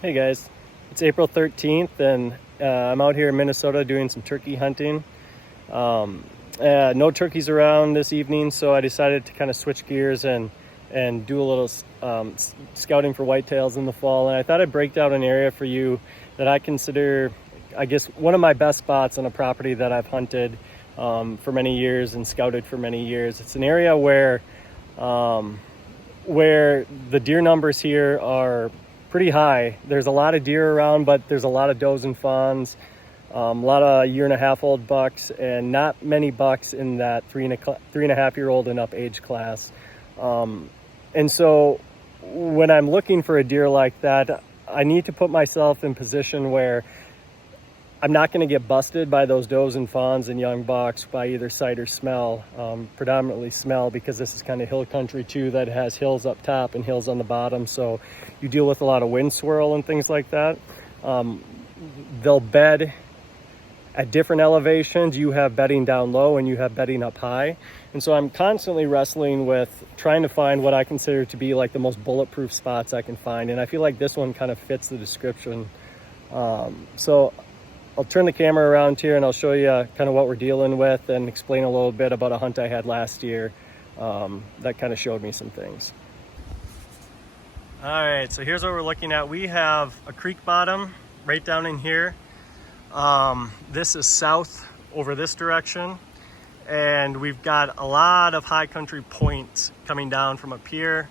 Hey guys, it's April 13th and I'm out here in Minnesota doing some turkey hunting. Um, no turkeys around this evening, so I decided to kind of switch gears and do a little scouting for whitetails in the fall. And I thought I'd break down an area for you that I consider, I guess, one of my best spots on a property that I've hunted for many years and scouted for many years. It's an area where the deer numbers here are pretty high. There's a lot of deer around, but there's a lot of does and fawns, a lot of 1.5-year-old bucks, and not many bucks in that 3.5-year-old and up age class. And so when I'm looking for a deer like that, I need to put myself in position where I'm not going to get busted by those does and fawns and young bucks by either sight or smell, predominantly smell, because this is kind of hill country too that has hills up top and hills on the bottom. So you deal with a lot of wind swirl and things like that. They'll bed at different elevations. You have bedding down low and you have bedding up high. And so I'm constantly wrestling with trying to find what I consider to be like the most bulletproof spots I can find. And I feel like this one kind of fits the description. So I'll turn the camera around here and I'll show you kind of what we're dealing with and explain a little bit about a hunt I had last year that kind of showed me some things. All right, so here's what we're looking at. We have a creek bottom right down in here. This is south over this direction, and we've got a lot of high country points coming down from up here,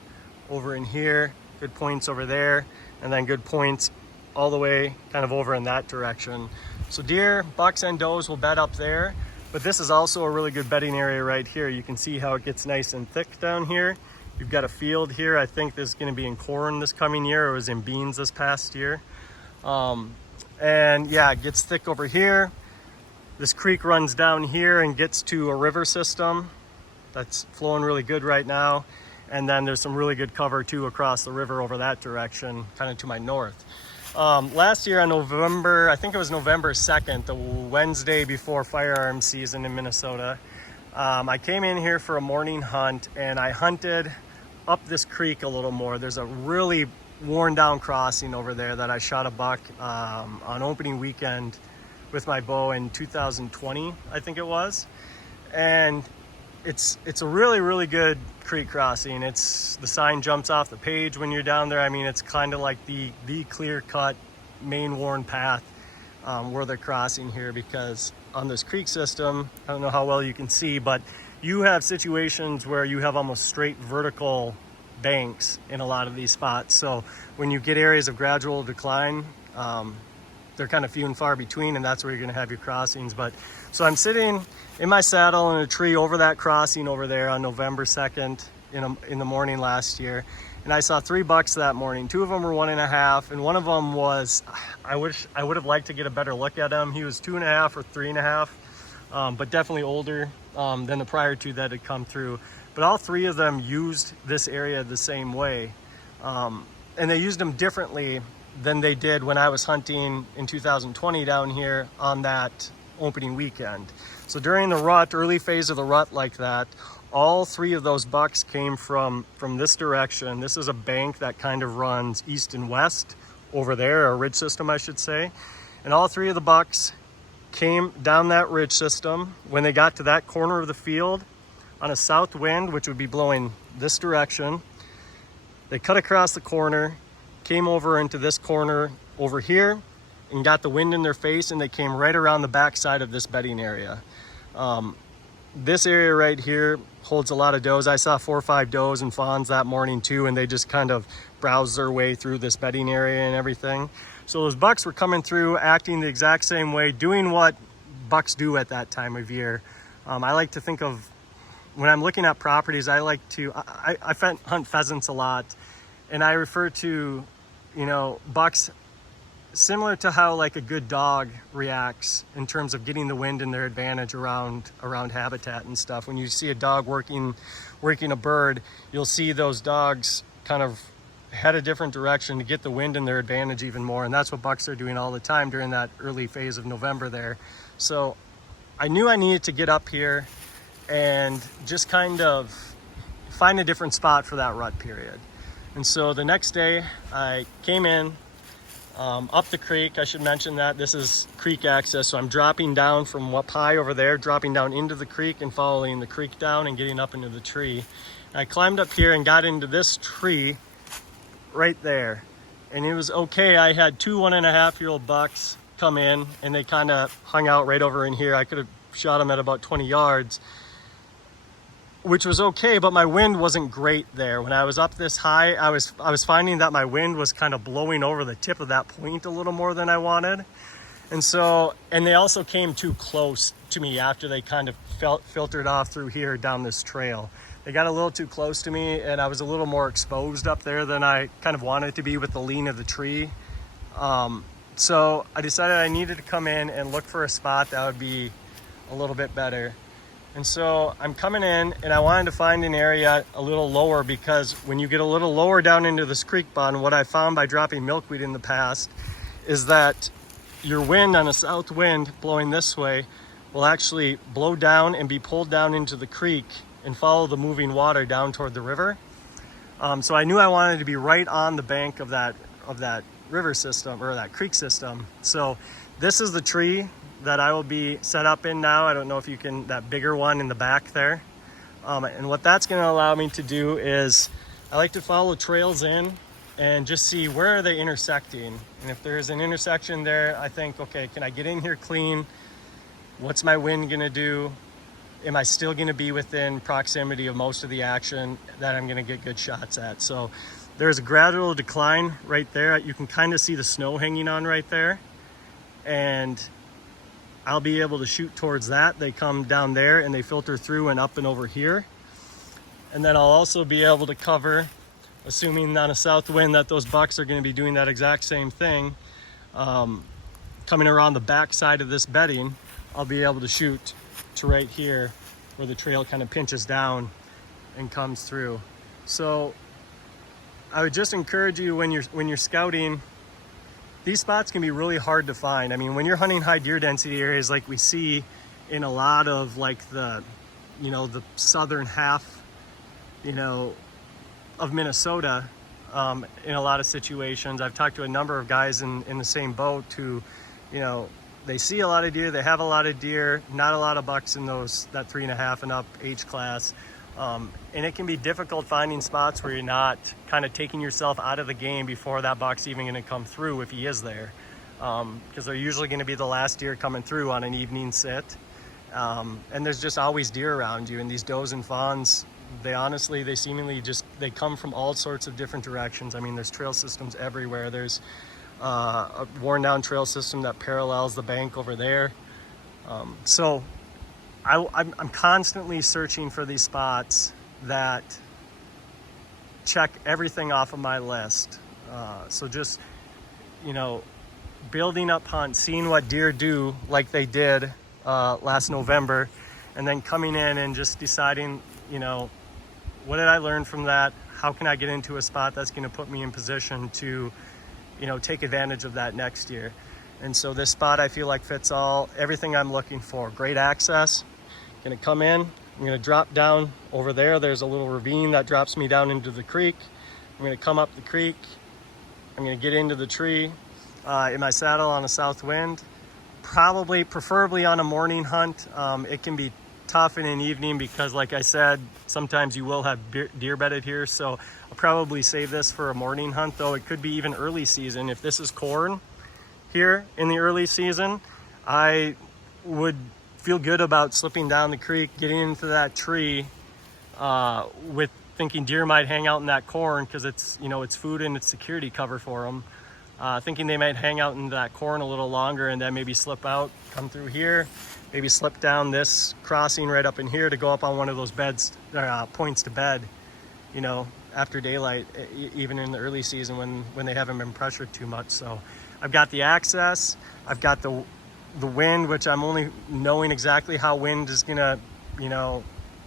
over in here, good points over there, and then good points all the way kind of over in that direction. So deer, bucks, and does will bed up there, but this is also a really good bedding area right here. You can see how it gets nice and thick down here. You've got a field here. I think this is going to be in corn this coming year. It was in beans this past year. And yeah, it gets thick over here. This creek runs down here and gets to a river system that's flowing really good right now. And then there's some really good cover too across the river over that direction, kind of to my north. Last year on November, I think it was November 2nd, the Wednesday before firearms season in Minnesota, I came in here for a morning hunt and I hunted up this creek a little more. There's a really worn down crossing over there that I shot a buck on opening weekend with my bow in 2020, I think it was. And it's a really good creek crossing. The sign jumps off the page when you're down there. I mean, it's kind of like the clear-cut main worn path where they're crossing here, because on this creek system, I don't know how well you can see, but you have situations where you have almost straight vertical banks in a lot of these spots. So when you get areas of gradual decline, they're kind of few and far between, and that's where you're going to have your crossings. But so I'm sitting in my saddle in a tree over that crossing over there on November 2nd in the morning last year, and I saw 3 bucks that morning. 2 of them were 1.5, and one of them was, I would have liked to get a better look at him. He was 2.5 or 3.5, but definitely older than the prior 2 that had come through. But all 3 of them used this area the same way, and they used them differently than they did when I was hunting in 2020 down here on that opening weekend. So during the rut, early phase of the rut like that, all 3 of those bucks came from this direction. This is a bank that kind of runs east and west over there, a ridge system, I should say. And all 3 of the bucks came down that ridge system. When they got to that corner of the field on a south wind, which would be blowing this direction, they cut across the corner, came over into this corner over here, and got the wind in their face, and they came right around the back side of this bedding area. This area right here holds a lot of does. I saw 4 or 5 does and fawns that morning too, and they just kind of browsed their way through this bedding area and everything. So those bucks were coming through, acting the exact same way, doing what bucks do at that time of year. I like to think of, when I'm looking at properties, I hunt pheasants a lot, and I refer to, bucks similar to how like a good dog reacts in terms of getting the wind in their advantage around habitat and stuff. When you see a dog working a bird, you'll see those dogs kind of head a different direction to get the wind in their advantage even more, and that's what bucks are doing all the time during that early phase of November there. So I knew I needed to get up here and just kind of find a different spot for that rut period. And so the next day I came in, up the creek. I should mention that this is creek access, so I'm dropping down from up high over there, dropping down into the creek and following the creek down and getting up into the tree. And I climbed up here and got into this tree right there, and it was okay. I had two 1.5-year-old bucks come in, and they kind of hung out right over in here. I could have shot them at about 20 yards, which was okay, but my wind wasn't great there. When I was up this high, I was finding that my wind was kind of blowing over the tip of that point a little more than I wanted. And they also came too close to me after they kind of filtered off through here down this trail. They got a little too close to me, and I was a little more exposed up there than I kind of wanted to be with the lean of the tree. So I decided I needed to come in and look for a spot that would be a little bit better. And so I'm coming in, and I wanted to find an area a little lower, because when you get a little lower down into this creek bottom, what I found by dropping milkweed in the past is that your wind on a south wind blowing this way will actually blow down and be pulled down into the creek and follow the moving water down toward the river. So I knew I wanted to be right on the bank of that river system, or that creek system. So this is the tree that I will be set up in now. I don't know if you can, that bigger one in the back there. And what that's going to allow me to do is, I like to follow trails in and just see where are they intersecting. And if there's an intersection there, I think, okay, can I get in here clean? What's my wind going to do? Am I still going to be within proximity of most of the action that I'm going to get good shots at? So there's a gradual decline right there. You can kind of see the snow hanging on right there. And I'll be able to shoot towards that. They come down there and they filter through and up and over here. And then I'll also be able to cover, assuming on a south wind that those bucks are going to be doing that exact same thing, coming around the back side of this bedding, I'll be able to shoot to right here where the trail kind of pinches down and comes through. So I would just encourage you, when you're scouting, these spots can be really hard to find. I mean, when you're hunting high deer density areas like we see in a lot of like the southern half, of Minnesota, in a lot of situations, I've talked to a number of guys in the same boat who, they see a lot of deer, they have a lot of deer, not a lot of bucks in that 3.5 and up age class. And it can be difficult finding spots where you're not kind of taking yourself out of the game before that buck's even going to come through, if he is there, because they're usually going to be the last deer coming through on an evening sit. And there's just always deer around you, and these does and fawns, they seemingly they come from all sorts of different directions. I mean, there's trail systems everywhere. There's a worn down trail system that parallels the bank over there. So I'm constantly searching for these spots that check everything off of my list. So just, building up hunts, seeing what deer do like they did last November, and then coming in and just deciding, what did I learn from that? How can I get into a spot that's going to put me in position to, take advantage of that next year? And so this spot, I feel like, fits everything I'm looking for. Great access. Gonna come in, I'm gonna drop down over there. There's a little ravine that drops me down into the creek. I'm gonna come up the creek. I'm gonna get into the tree in my saddle on a south wind, preferably on a morning hunt. It can be tough in an evening because, like I said, sometimes you will have deer bedded here. So I'll probably save this for a morning hunt, though it could be even early season. If this is corn here in the early season, I would feel good about slipping down the creek, getting into that tree with thinking deer might hang out in that corn because it's food and it's security cover for them. Thinking they might hang out in that corn a little longer and then maybe slip out, come through here, maybe slip down this crossing right up in here to go up on one of those points to bed, after daylight, even in the early season when they haven't been pressured too much. So I've got the access, I've got the wind, which I'm only knowing exactly how wind is gonna,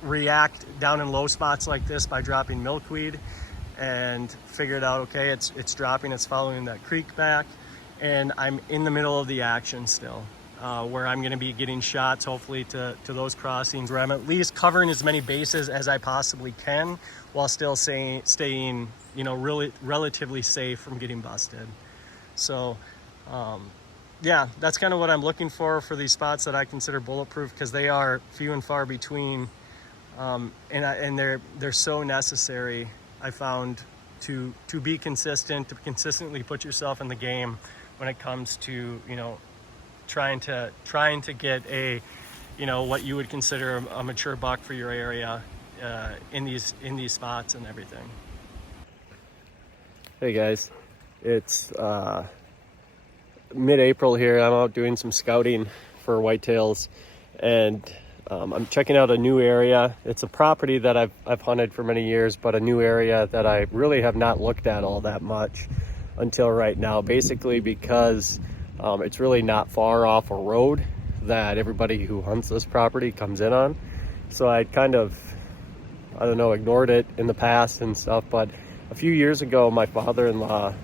react down in low spots like this by dropping milkweed, and figured out, okay, it's dropping, it's following that creek back, and I'm in the middle of the action still, where I'm gonna be getting shots, hopefully to those crossings, where I'm at least covering as many bases as I possibly can while still staying, really relatively safe from getting busted. So yeah, that's kind of what I'm looking for these spots that I consider bulletproof, because they are few and far between, and they're so necessary, I found, to be consistent, to consistently put yourself in the game when it comes to, you know, trying to get a, you know, what you would consider a mature buck for your area in these spots and everything. Hey guys, it's mid-April here. I'm out doing some scouting for whitetails, and I'm checking out a new area. It's a property that I've hunted for many years, but a new area that I really have not looked at all that much until right now, basically because it's really not far off a road that everybody who hunts this property comes in on. So I kind of, I don't know, ignored it in the past and stuff, but a few years ago, my father-in-law,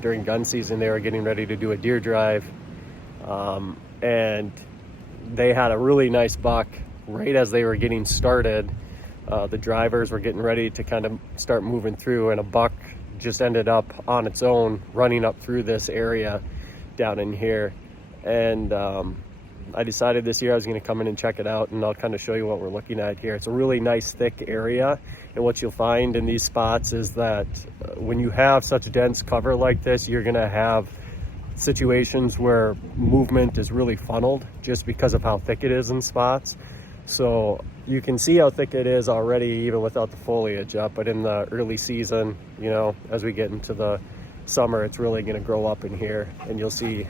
during gun season, they were getting ready to do a deer drive, and they had a really nice buck right as they were getting started. The drivers were getting ready to kind of start moving through, and a buck just ended up on its own running up through this area down in here. And I decided this year I was going to come in and check it out, and I'll kind of show you what we're looking at here. It's a really nice thick area, and what you'll find in these spots is that when you have such dense cover like this, you're going to have situations where movement is really funneled just because of how thick it is in spots. So you can see how thick it is already even without the foliage up, but in the early season, you know, as we get into the summer, it's really going to grow up in here, and you'll see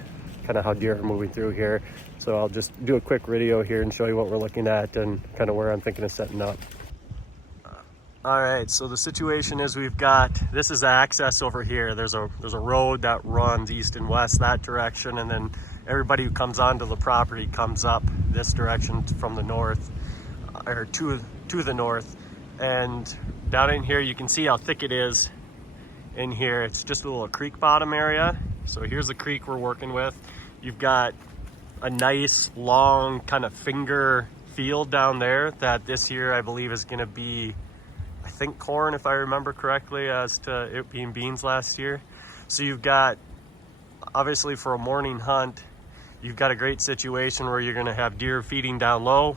kind of how deer are moving through here. So I'll just do a quick video here and show you what we're looking at and kind of where I'm thinking of setting up. All right, so the situation is we've got, this is access over here. There's a road that runs east and west that direction, and then everybody who comes onto the property comes up this direction from the north, or to the north. And down in here, you can see how thick it is in here. It's just a little creek bottom area. So here's the creek we're working with. You've got a nice long kind of finger field down there that this year I believe is going to be, I think, corn, if I remember correctly, as to it being beans last year. So you've got, obviously for a morning hunt, you've got a great situation where you're going to have deer feeding down low,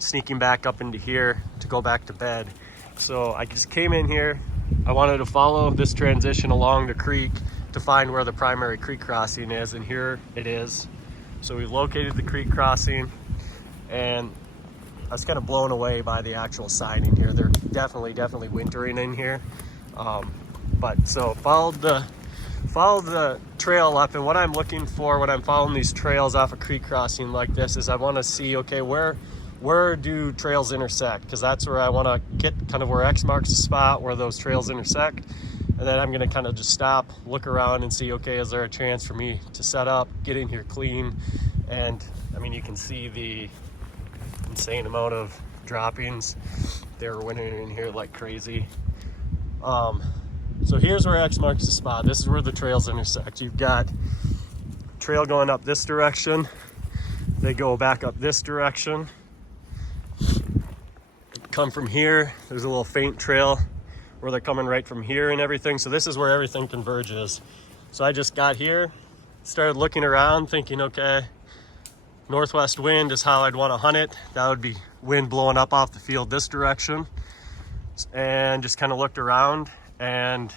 sneaking back up into here to go back to bed. So I just came in here. I wanted to follow this transition along the creek to find where the primary creek crossing is, and here it is. So we've located the creek crossing, and I was kind of blown away by the actual siding here. They're definitely wintering in here. But so followed the trail up, and what I'm looking for when I'm following these trails off a creek crossing like this is I want to see, okay, where do trails intersect? Because that's where I want to get kind of where X marks the spot where those trails intersect. And then I'm going to kind of just stop, look around and see, okay, is there a chance for me to set up, get in here clean? And I mean, you can see the insane amount of droppings. They were wintering in here like crazy. So here's where X marks the spot. This is where the trails intersect. You've got trail going up this direction. They go back up this direction. Come from here. There's a little faint trail where they're coming right from here and everything. So this is where everything converges. So I just got here, started looking around thinking, okay, northwest wind is how I'd want to hunt it. That would be wind blowing up off the field this direction. And just kind of looked around, and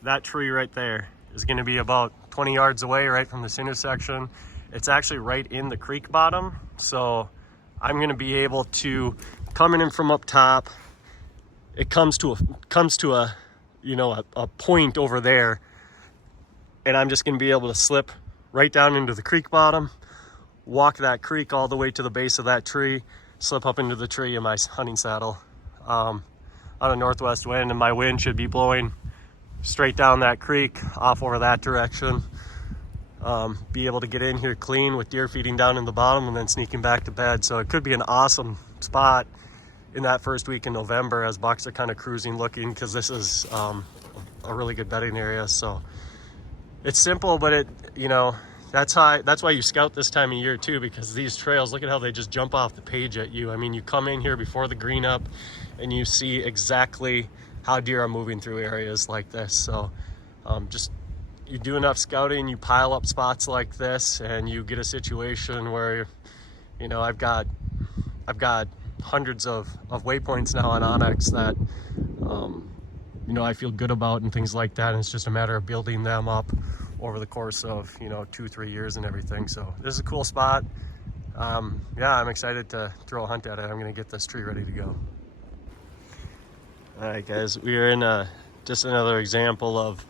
that tree right there is going to be about 20 yards away right from this intersection. It's actually right in the creek bottom. So I'm going to be able to, coming in from up top, it comes to a you know, a point over there, and I'm just going to be able to slip right down into the creek bottom, walk that creek all the way to the base of that tree, slip up into the tree in my hunting saddle on a northwest wind, and my wind should be blowing straight down that creek off over that direction. Be able to get in here clean with deer feeding down in the bottom and then sneaking back to bed. So it could be an awesome spot in that first week in November as bucks are kind of cruising looking, because this is a really good bedding area. So it's simple, but it, you know, that's why you scout this time of year too, because these trails, look at how they just jump off the page at you. I mean, you come in here before the green up and you see exactly how deer are moving through areas like this. So just, you do enough scouting, you pile up spots like this, and you get a situation where, you know, I've got hundreds of waypoints now on Onyx that, you know, I feel good about and things like that. And it's just a matter of building them up over the course of, you know, 2-3 years and everything. So this is a cool spot. Yeah, I'm excited to throw a hunt at it. I'm gonna get this tree ready to go. All right, guys, we are in just another example of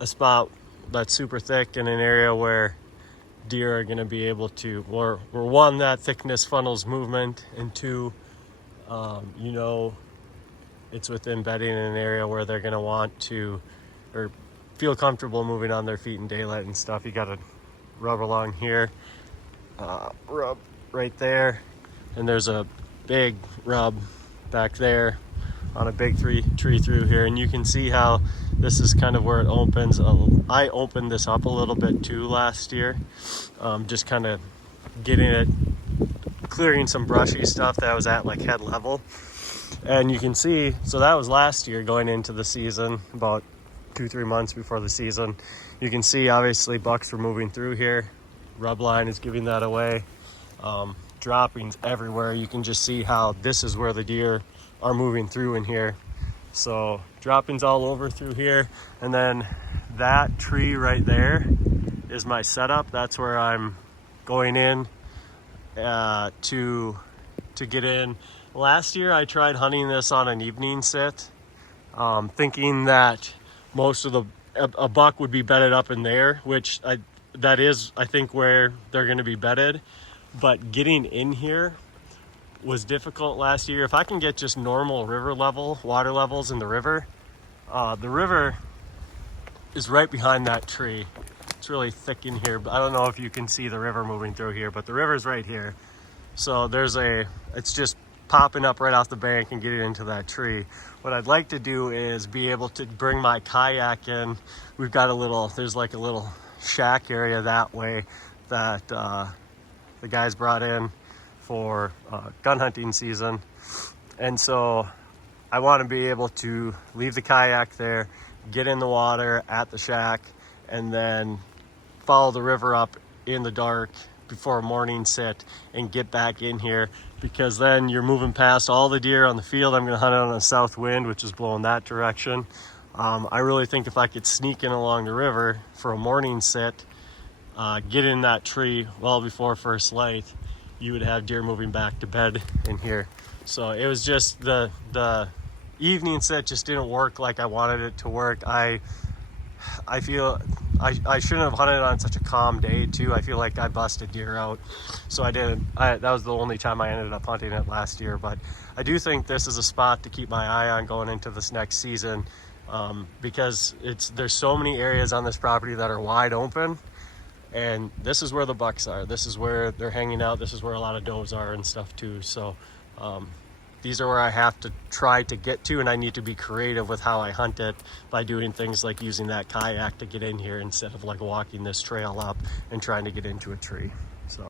a spot that's super thick in an area where deer are going to be able to, or one, that thickness funnels movement, and two, you know, it's within bedding in an area where they're going to want to, or feel comfortable moving on their feet in daylight and stuff. You got to rub along here, rub right there, and there's a big rub back there on a big tree through here, and you can see how this is kind of where it opens. I opened this up a little bit too last year, just kind of getting it, clearing some brushy stuff that was at like head level. And you can see, so that was last year going into the season, about 2-3 months before the season. You can see obviously bucks were moving through here. Rub line is giving that away. Droppings everywhere. You can just see how this is where the deer are moving through in here. So droppings all over through here, and then that tree right there is my setup. That's where I'm going in to get in. Last year I tried hunting this on an evening sit, thinking that most of a buck would be bedded up in there, which that is I think where they're going to be bedded, but getting in here was difficult last year. If I can get just normal river level, water levels in the river is right behind that tree. It's really thick in here, but I don't know if you can see the river moving through here, but the river's right here. So it's just popping up right off the bank and getting into that tree. What I'd like to do is be able to bring my kayak in. We've got there's like a little shack area that way that the guys brought in for gun hunting season, and so I want to be able to leave the kayak there, get in the water at the shack, and then follow the river up in the dark before a morning sit and get back in here, because then you're moving past all the deer on the field. I'm going to hunt on a south wind, which is blowing that direction. I really think if I could sneak in along the river for a morning sit, get in that tree well before first light, you would have deer moving back to bed in here. So it was just the evening set just didn't work like I wanted it to work. I feel I shouldn't have hunted on such a calm day too. I feel like I busted deer out, so I didn't. That was the only time I ended up hunting it last year. But I do think this is a spot to keep my eye on going into this next season, because there's so many areas on this property that are wide open. And this is where the bucks are. This is where they're hanging out. This is where a lot of does are and stuff too. So these are where I have to try to get to, and I need to be creative with how I hunt it by doing things like using that kayak to get in here instead of like walking this trail up and trying to get into a tree.